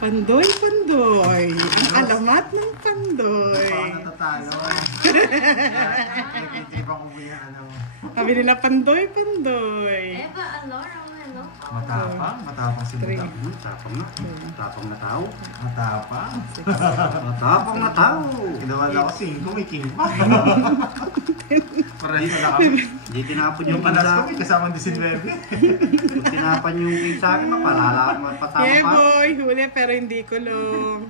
Pandoy, Pandoy. Ang alamat ng Pandoy. Hindi pa ako natatalo. Nagtitrip ako mo yan, ano. Sabi nila, Pandoy, Pandoy. Eva, Alora, hello. Matapang si Three. Budang. Tapang na. Tapang na tao. Matapang. Tapang na tao. Kinawala ko 5, may king pa. Parang wala kami. Hindi tinapon Yung yung panas sa ko, akin. may kasama 19. Kung tinapan yung king sa akin, mapalala, mapatama Yeah, pa. boy. Huli, pero hindi kulong.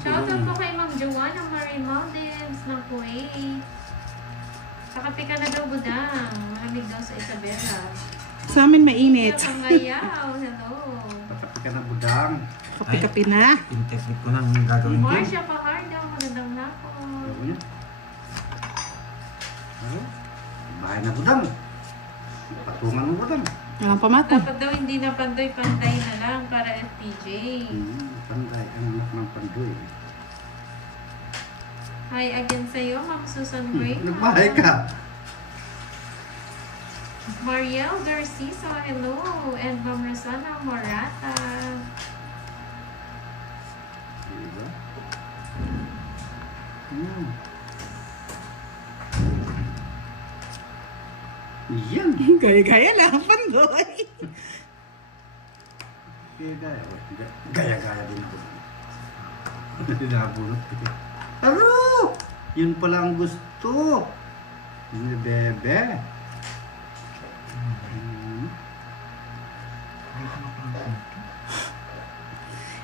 Shoutout po kay Ma'am Joanna Marie Maldives ng Kuwait. Kakape ka na daw, Budang. Malamig daw sa Isabela. Sa amin mainit. Pangayaw, hello. Patapi ka na budang. Kapi-kapi na. Pinitesnik ko nang gagawin ko. Marcia Pacardo, magandang hapon. Ano yan? Ano? Bahay na budang. Patungan mo budang. Walang pamata. Dapat daw hindi na pandoy-pantay na lang para FPJ. Panday. Ang anak ng pandoy. Hi again sa'yo, Ma'am Susan Gray. Nagbahay ka. Mariel Garcisa, hello. And Ma'am Rosana Morata. Diba? Yan. Gaya-gaya lang, Pandoy. Gaya-gaya. Gaya-gaya din ako. Nabunot. Pero! Yun pala ang gusto. Ni bebe.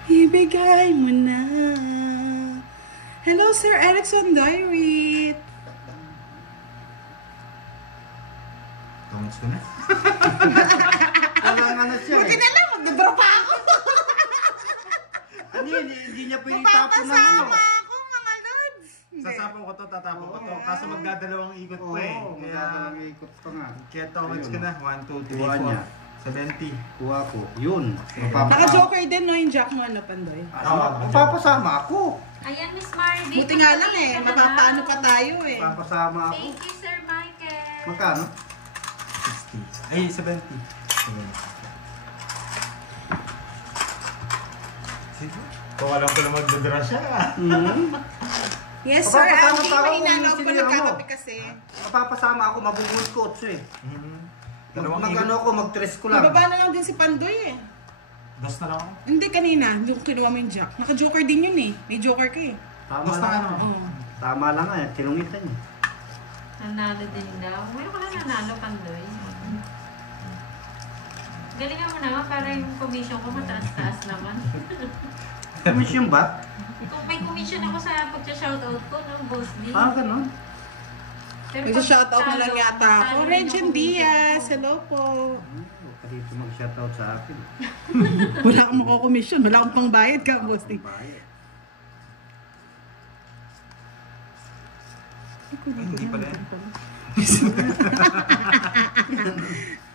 Ibigay mo na. Hello, Sir Erickson Diary. Tungos ko na. Alam na siya Buti eh. na lang, magdodrop pa ako. Ano yun? Hindi niya pwede tapon ng ano. Mapapasama ako, mga lods. Sasapaw ko to, tatapon ko to. Kaso magdadalawang ikot ko eh. Oo, magdadalang ikot pa nga. Kaya tungos ko na. 1, 2, 3, Kuha niya. 4. 70. Kuha ko. Yun. Naka-joker din, no, yung jack mo, ano, Pandoy. Mapapasama ako. Ayan, Miss Marvin. Buti nga lang eh, mapapaano pa tayo eh. Mapapasama ako. Thank you, Sir Michael. Magkano? 60. Ay, 70. Sige. Kung alam ko na magdadra siya. Yes, Sir Mapapasama Andy, pa ako mahina kung lang ako sinira mo. nagkakape kasi. Mapapasama ako. Mabubulot ko 8 eh. Dalawang Mag-ano ikot. ako, mag-tres ko lang. Mababa na lang din si Pandoy eh. Dos na lang ako. Hindi, kanina, yung kinuha mo yung jack. Naka-joker din yun eh. May joker ka eh. Tama Dos na lang. ano. Oo. Tama lang eh. Tinungitan niya. Nanalo din daw. Meron ka na nanalo, Pandoy. Galingan mo naman para yung commission ko mataas-taas naman. Commission ba? Kung may commission ako sa pagsa-shoutout ko, no, Boss D. Ganun. Pero Nagsa-shoutout na lang talo- yata ako. talo rin Regine yung Diaz, hello po. Huwag ka dito mag-shoutout sa akin. Wala akong makakomisyon, wala akong pangbayad ka, boss. Bayad. Hindi pala yan.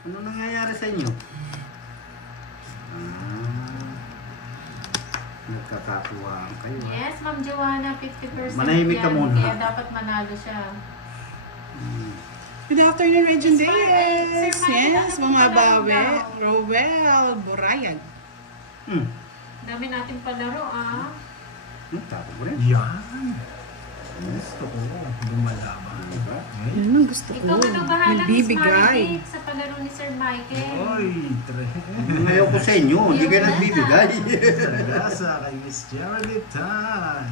Ano nangyayari sa inyo? Nagkakatuwaan kayo. ha? Yes, Ma'am Joanna, 50% Manahimik ka yan. muna. Kaya dapat manalo siya. Good afternoon, Regine Sir Diaz. Mike, Yes, ano mga pala bawe. daw? Rowell, Burayan. Dami natin palaro, ah. Tapo ko rin. Yan. Gusto ko. Lumalaban. Diba? Yan ang gusto ko. Ikaw ano bahala, Miss Nagbibigay. Marvick, sa palaro ni Sir Michael. Oy, tre. Ngayon ko sa inyo, hindi kayo nagbibigay. Sagasa kay Miss Geraldine Tan.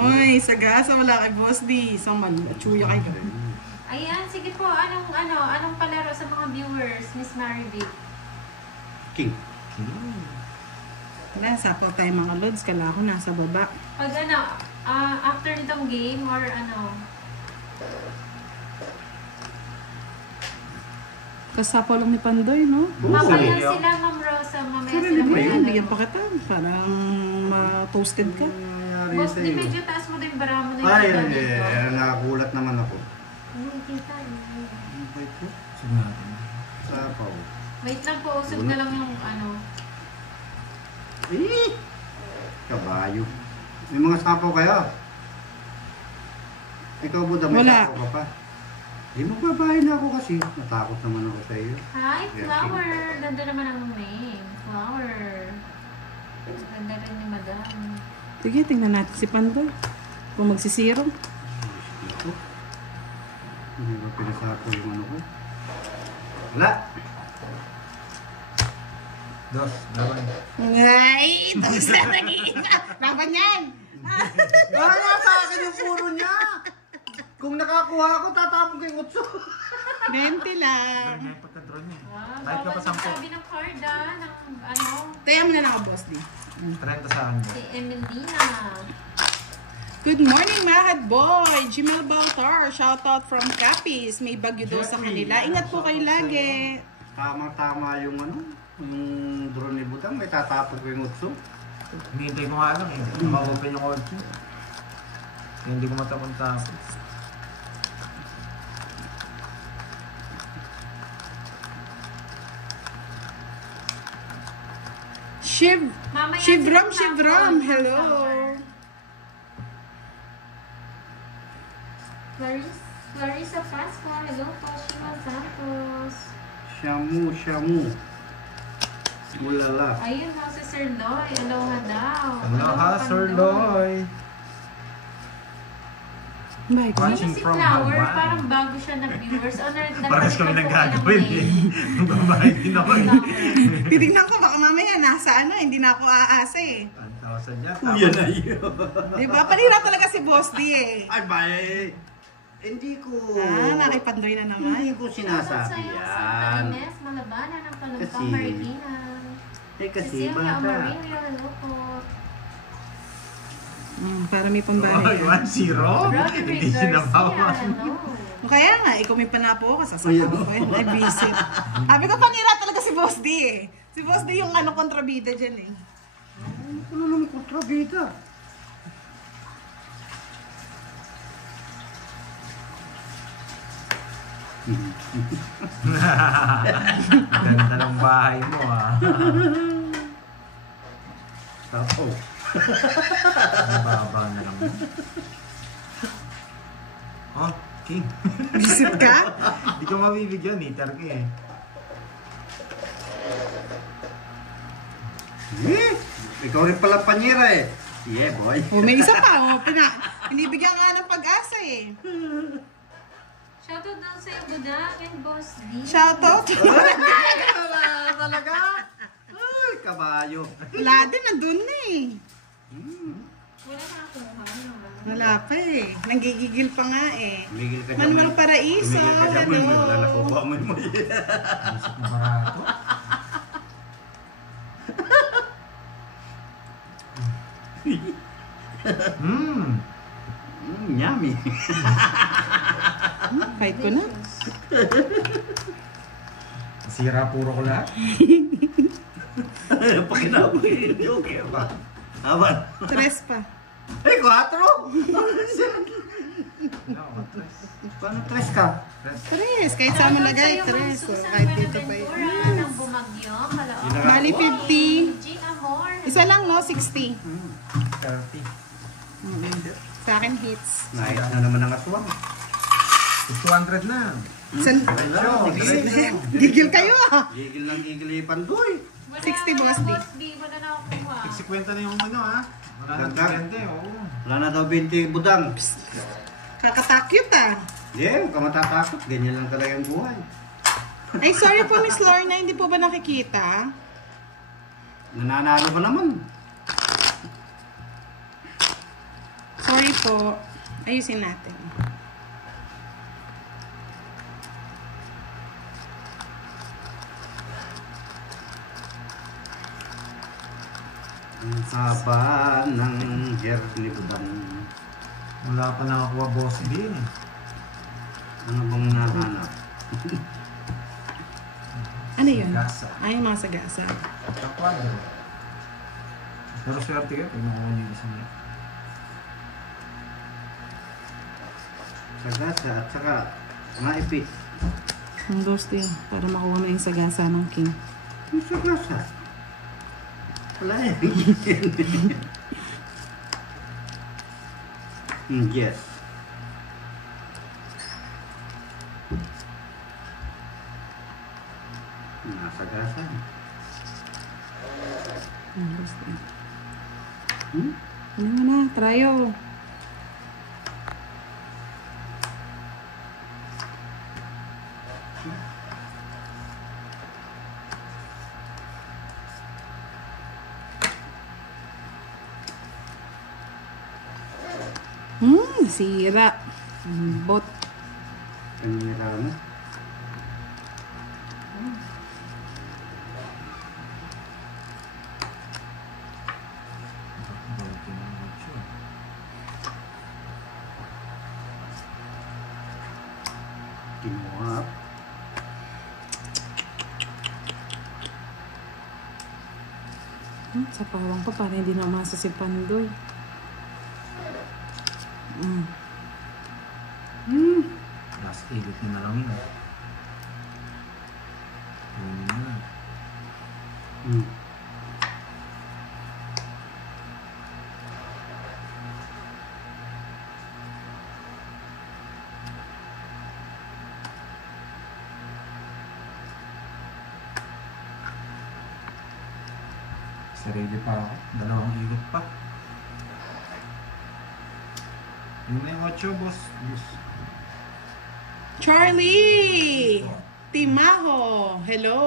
Uy, sagasa wala kay Boss D. Isang chuya kayo. Ayan, sige po. Anong palaro sa mga viewers, Miss Marvick? King. Wala, sapaw tayo mga lods. Kala ko nasa baba. Pag after nitong game or ano? Kasapaw lang ni Pandoy, no? Mamaya sige. sila, Ma'am Rosa. Mamaya Kaya sila. naman, mag- bigyan pa kita. Parang ma-toasted ka. Nangyayari Boss, sa di iyo? medyo taas mo din bara mo na Ay, yung hindi. dito. Nakakulat naman ako. Ano kita? Okay po. Sige natin. Sapaw. Wait lang po, usog na lang yung ano. Eh! Kabayo. May mga sapaw kayo. Ikaw, Buda, may Wala. sapaw ka pa. Di magbabahay na ako kasi. Natakot naman ako sa iyo. Hi, Flower. Ganda naman ang name. Flower. Ganda rin ni Madam. Sige, tingnan natin si Pandoy. Kung magsisiro. Ito. Hindi ba pinasako yung ano ko? Wala. Dos, laban. Ay, ito sa nag-iina. Laban yan. Wala sa akin yung puro niya. Kung nakakuha ako, tatapon ko yung utso. 20 lang. Ganyan yung pagka-draw niya. Wow, Kahit ka bawal pa 10. magsabi ng card ng ano, Taya mo na lang ako, boss D. 30 sa akin. si Emelina. Good morning, Mahad Boy! Jimel Baltar, shoutout from Capiz. May bagyo daw sa kanila. Ingat po kayo lagi. Tama-tama yung ano, yung drone ni Budang, may tatapon ko yung utso. Hinihintay ko nga lang eh. Ma-open yung kotse. Kaya hindi ko matapon-tapon. Mamaya Shivram, si Shivram, Flower. hello. Clarissa Pasco, hello po. Shima Santos. Shamu. Mulala. Ayun ho, si Sir Loy. Aloha daw. Aloha, Sir Loy. My God. Watching Si from Flower, Hawaii. parang bago siya na viewers. Parehas kami nagagawin eh. Magbabahay din ako eh. Titignan ko, baka mamaya nasa ano, hindi na ako aasa eh. 1,000 niya. Kuya na yun. Diba? Panira talaga si Boss D eh. Ay, bay. Hindi ko... Nakipandoy na naman. Hindi ko sinasabi yan. Ines, Malabana ng Palumpang Kasi- Marikina. Eh kasi Cecilia bata. Amarillo, hello po. Para may Oh, pambalik. 1-0? Roderick Hindi Garcia, sinabawan. hello. Kaya nga, ikaw may panapo ka, sasapaw ko yun. Ay, visit. Sabi ko, panira talaga si Boss D eh. Si Boss D yung ano, kontrabida dyan eh. Ano naman kontrabida? Ganda ng bahay mo ah. Tapo. Nababa na lang. Oh, King. Visit ka? Hindi ka mabibigyan, hitter ka eh. Ikaw rin pala panyera eh. Yeah, boy. May isa pa, pinibigyan nga ng pag-asa eh. Shoutout doon sa iyo, Budak and Boss D. Shoutout. Talaga? Ay, kabayo. Lahat din, nandun na eh. Wala ka nakuha. Wala pa eh. Nanggigigil pa nga eh. Tumigil ka dyan. Manuel Paraiso, Tumigil ka dyan, hello. wala nakuha mo mo yan. Isip na barato. Yummy. Fight ko na. Sira puro ko lahat. Pakinabay. Okay ba? Aban. Tres pa. Ay, 4? No, tres. Paano 3 ka? Tres. Kahit sa mo lagay, tres. So, kahit dito pa yun. Ng Bumagyo, Kalaon. Bali 50. G. Amor. Isa lang no, 60. 30. Sa akin hits. Nais na naman ang aswang. 200 na. San? Gigil kayo ah. Gigil ng gigil yung pandoy. 60 Boss D. Wala na ako. Tigsikwenta na yung ano ha. Wala na Ganda. 20, oo. Wala na daw 20 budang. Kakatakyut ah. Yeah, huwag ka matatakot. Ganyan lang talaga ang buhay. Ay, sorry po Miss Lorna, hindi po ba nakikita? Nananalo pa naman. Sorry po. Ayusin natin. Ang haba ng hair ni budang. Wala pa nakakuha boss din eh. Ano bang nahanap? Ano yun? Sagasa. Ay, mga sagasa. Sa kwadro. Pero swerte ka pag nakuha niyo yung isa niya. Sagasa at saka maipis. Ang dos din, para makuha mo yung sagasa ng king. Ang sagasa. Wala eh. Yes. Nasagasan. Ano mo na, tryo. Sira. Bot. Kanira mo. Broken ang ocho. Kinuha. Sa pawang ko, parang hindi na umasa si Pandoy. Last 8 na lang yun. Ayun na. Sarili pa ako. Dalawang ikot pa. Yun na yung 8, boss. Yes. Charlie! Timaho! Hello!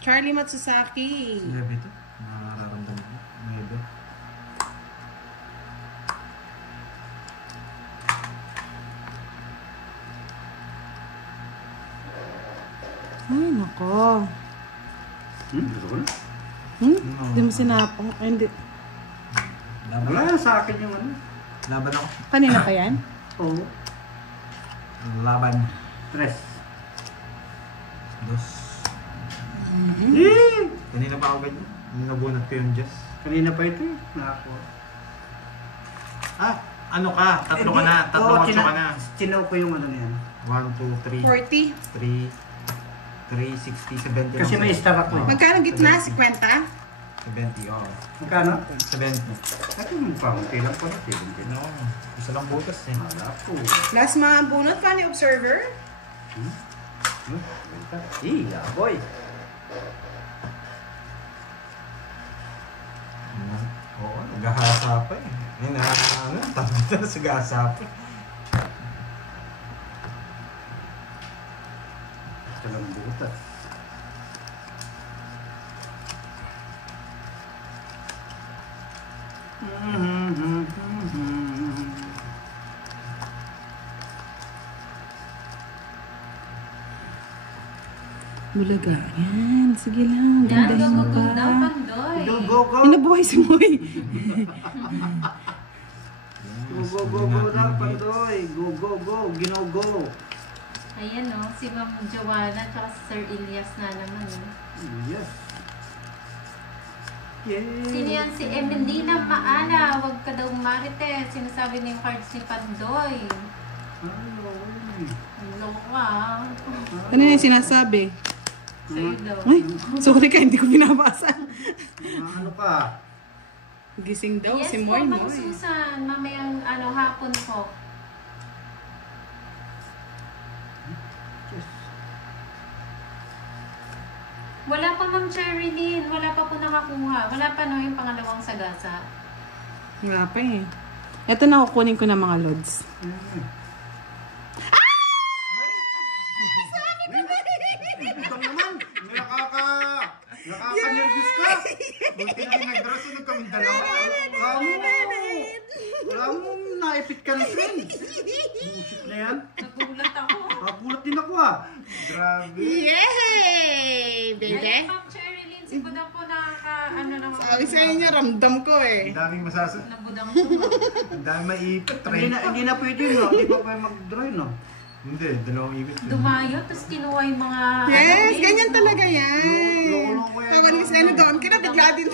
Charlie Matsusaki. Si Hebe ito. Nararamdaman ko. Hebe. Ay, nako. Gusto ko na. Hindi mo sinapong. Ay, hindi. Laban Wala sa akin yung ano. Laban ako. Kanina pa yan? Oo. Laban. 3. Dos. Kanina pa ako ganyan. Nabunot ko yung Diyos. Kanina pa ito eh. Nakakuha. Ah, ano ka? Tatlo ka na. Tatlong 8 ka na. Chinaw ko yung ano niyan. 1, 2, 3. 40. 3, 60, 70. Kasi may star ako eh. Magkano gitna? 50? 70, oo. Magkano? 70. Ito yung kaunti lang pala. 70 No, isa lang butas eh. Wala po. Last mga bunot, funny observer. Iya, boy. Oo, naghahasa pa eh. Ay, ano, tama na sa gasa pa eh. Ito lang butas. Bulaga. Yan. Sige lang. Yan, Gandahin mo go daw, pa. Pandoy. Go, go. Inabuhay si Moy. Go na, Pandoy. Go. Gino-go. Ayan o, si Ma'am Joanna at si Sir Elias na naman. Yes. Sino yan? Si Emelina Maana. Huwag ka daw marites. Sinasabi na yung cards ni Pandoy. Hello ka. Ano yung sinasabi? Sa'yo daw. Ay, sorry ka, hindi ko binabasa. Ano ka? Gising daw Yes si po, Moy. Ma'am Susan. Mamayang hapon po. Yes. Wala pa Ma'am Cherilyn. Wala pa po nakakuha. Wala pa no yung pangalawang sagasa. Wala pa eh. Ito na kukunin ko ng mga lods. Ikaw naman. Nakaka-nervous ka. Buti na nag-draw, sunod kami dalawa. Wala mo, naipit ka na friend. Bullshit na yan. Nagulat ako. Nagulat din ako ah. Grabe. Yay! Ay, Ma'am Cherilyn, si Budang po naman. Sabi sa inyo, ramdam ko eh. Ang daming masasa. Nabudang po. Ang daming maipit. Hindi na pwede no. Hindi pa pwede mag-dry no. Hindi, dalawang ikot. Dumayo, tapos kinuha yung mga... Yes, ganyan talaga yan. Lolo ko yan. Pag ano sila doon, kinabigla din.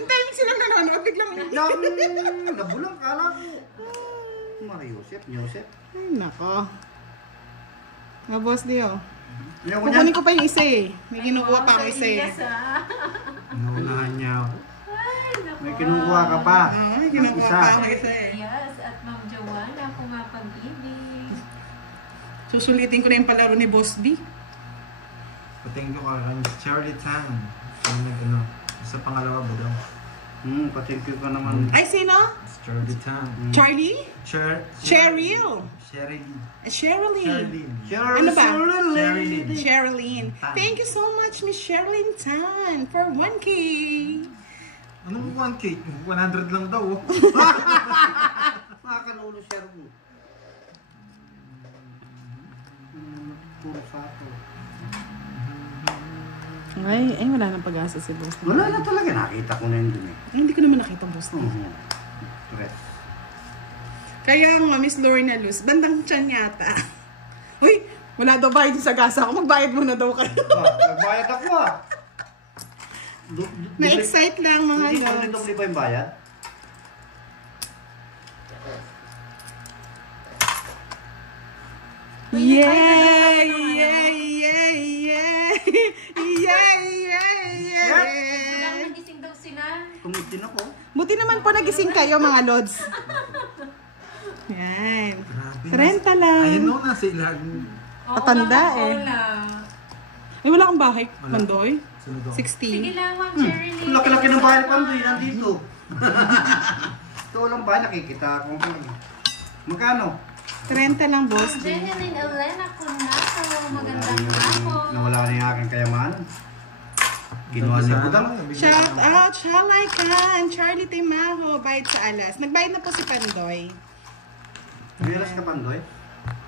Yung timing silang nanonood, biglang Nabulang kala ko. Mariusep. Ay, nako. Nga boss Dio. Ayaw ko niyan. Kukunin ko pa yung isa eh. May kinukuha pa akong isa eh. Naunahan niya ako. May kinukuha ka pa. May kinukuha Isa. pa akong isa eh. Yes, at Ma'am Joanna, kung mapag-ibig. Susulitin ko na yung palaro ni Boss B. Patingin ko kay Charlie Tan. Ano, sa pangalawa ba daw? Patink you ka naman. Ay, sino? Charlie Tan. Charlie? Cheryl. Cheryl. Sherilyn. Ano ba? Sherilyn. Sherilyn. Thank you so much, Miss Sherilyn Tan, for 1K. Anong 1K? 100 lang daw. Oh. Makakalulo siya rin. Puro sato. Ay, wala nang pag-asa si Boss. Wala na talaga. Nakita ko na yun dun eh. Ay, hindi ko naman nakita, Boss. Stress. Kaya nga, Miss Lorna Luz, bandang tiyan yata. Uy, wala daw bayad sa gasa ako. Magbayad muna daw kayo. Nagbayad ako ah. Na-excite lang mga Hindi lods. pa nitong liba yung bayad? Yay! Yay! Yay! Yay! Yay! Yay! Budang nagising daw sila. Tumutin ako. Buti naman po nagising kayo mga lods. Yan. Grabe. 30 lang. Ayun no, nasa ilan. Patanda eh. Ay, wala kang bahay, Wala. Mandoy? Sunod ako. 60. Sige lang, Ma'am Sherilyn. Ang laki-laki ng bahay ni Pandoy, nandito. Ito lang ba, nakikita akong magkano? 30 lang, boss. Jeneline Elena Cunato, magandang hapon. Nawala na yung aking kayamanan. Kinuha niya ko daw. Shout out, Shalay Khan, Charlie Timaho, bayad sa alas. Nagbayad na po si Pandoy. Bilas ka, Pandoy?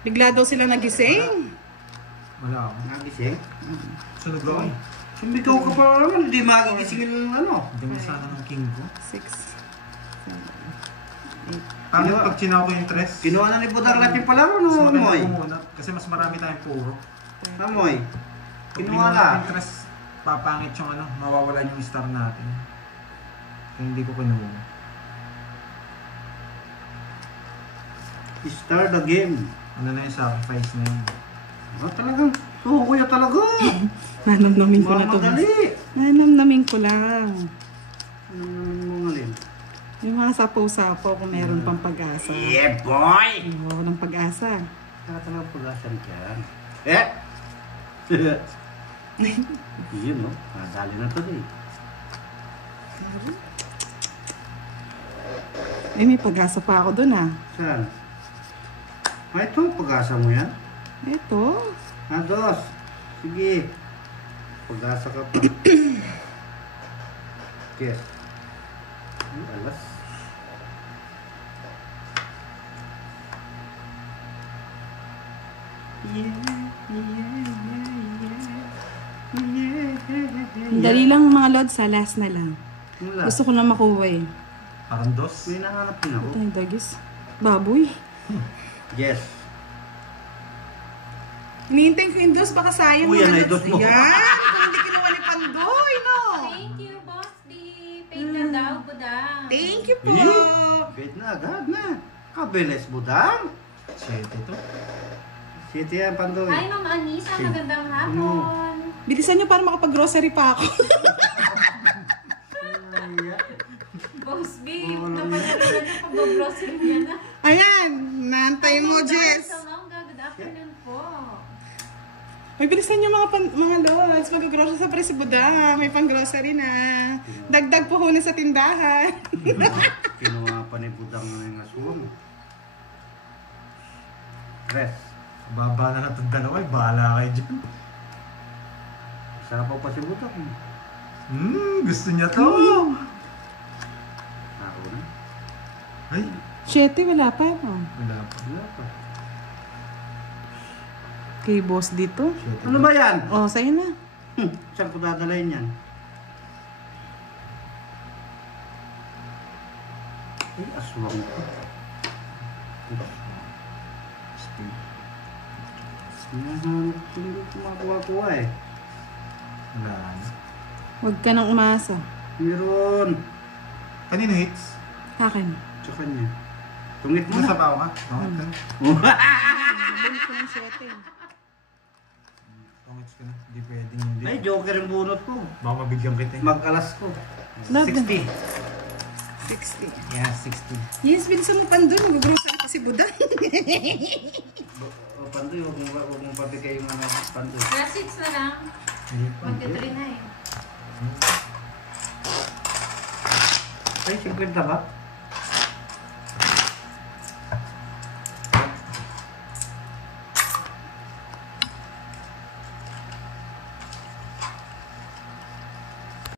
Bigla daw sila nagising. Wala ako. Nagising? Sunod ako. Sumigaw ka pa naman, hindi magigisingin ng ano. Hindi mo sana ng king ko. 6. Ano pag chinaw ko yung tres? Kinuha na ni Budang lahat yung palaro, Mas no, maganda Amoy? ko muna. Kasi mas marami tayong puro. Amoy? Pag Kinuha kinuha na. yung tres, papangit yung ano, mawawalan yung star natin. Kaya hindi ko kinuha. Start the game. Ano na yung sacrifice na yun? Talagang, kuya talaga. Nanamnamin ko na to. Mamadali. Nanamnamin ko lang. Ano alin? Yung mga sapo-sapo kung meron pang pag-asa. Yeah, boy! Oo, ng pag-asa. Talagang pag-asan ka. Yun, no? Nadali na to eh. Ay, may pag-asa pa ako dun ah. Saan? Ito, pag-asa mo yan? Ito. Dos. Sige. Pag-asa ka pa. Yes. Ay, alas. Dali lang mga lods, sa last na lang. Wala. Gusto ko na makuha eh. Parang dos. May nanganap din ako. Ito yung dagis. Baboy. Yes. Hinihintay ko yung dos, baka sayang Uy, yan mga ay dos mo. Yan! Kung hindi kinuha ni Pandoy, no? Thank you, Boss D. Paid na daw, Budang. Thank you po. Bait na agad na. Kabilis, Budang. 7 to. City yan, Pandoy. Hi, Ma'am Anisa, magandang hapon. Bilisan nyo para makapag-grocery pa ako. Boss B, napalala na pag-grocery niya na. Ayan, naantay mo, Hello, Jess. Salonga, good afternoon po. Ay, bilisan nyo mga lods. Mag-grocery sa Presi Buda. May pang-grocery na. Dagdag po huna sa tindahan. Kinuha pa ni Budang na yung aswang. Rest. Baba na natin dalawa. Bahala kayo dyan. Sapaw pa si Budang. Gusto niya to. Ako na. Ay, 7, wala pa. No? wala pa. Wala pa. Kay boss dito. Ano ba yan? Oh, sa'yo na. Saan ko dadalayin yan? Ay, aswang ko. Hinahanap ko, hindi ko makuha-kuha eh. Wala na. Huwag ka nang umasa. Meron. Kanino hits? Akin. Sa kanya. Tungit mo Nasa na. bawa ka? Tungit ka na. Balik ko ng 7. Tungit ka na. Hindi pwedeng hindi. Ay, joker yung bunot ko. Baka mabigyan kita eh. Mag-alas ko. 60. 60. Yeah, 60. Yes, bilisan mo Pandoy. Mag-grocery pa si Buda. O, Pandoy, huwag mong pabigay yung ano, Pandoy. Classics na lang. Magka-3 na eh. Ay, 50 ba?